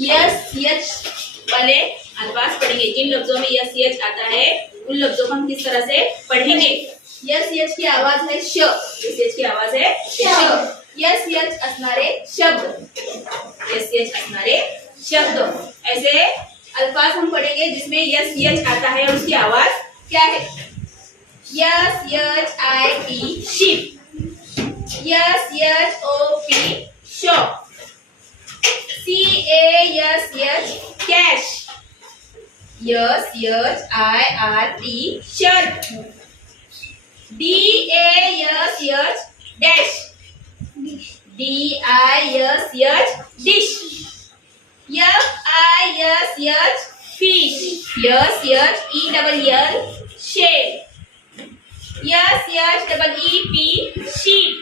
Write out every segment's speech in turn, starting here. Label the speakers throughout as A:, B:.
A: Yes यच वाले अल्फाज पढ़ेंगे। जिन लफ्जों में यस यच आता है उन लफ्जों को हम किस तरह से पढ़ेंगे? यस यच की आवाज़ है श। यस यच की आवाज़ है श। यस यच असनारे शब्द। यस यच असनारे शब्द। ऐसे अल्फाज हम पढ़ेंगे जिसमें यस यच आता है उसकी आवाज़ क्या है? Yes H I P ship C A S H cash. Yes, yes, I R T shirt. D A S H dash. D I S H dish. F I S H fish. Yes, yes, E double L shade. Yes, yes, double E P sheep.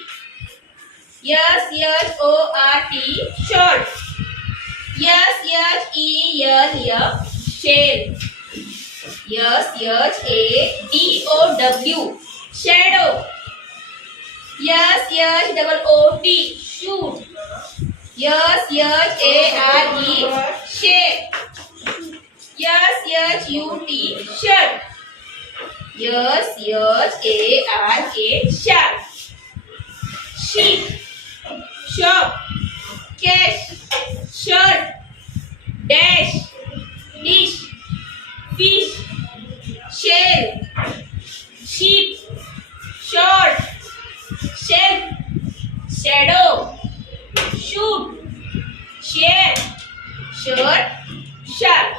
A: Yes, yes, O R T short. Yes, yes, E, yes, yes, shade. Yes, yes, A, D, O, W, shadow. Yes, yes, double O, T, shoot. Yes, yes, A, R, E, shape. Yes, yes, U, T, shirt. Yes, yes, A, R, A, sharp. Sheep, shop. should, shall.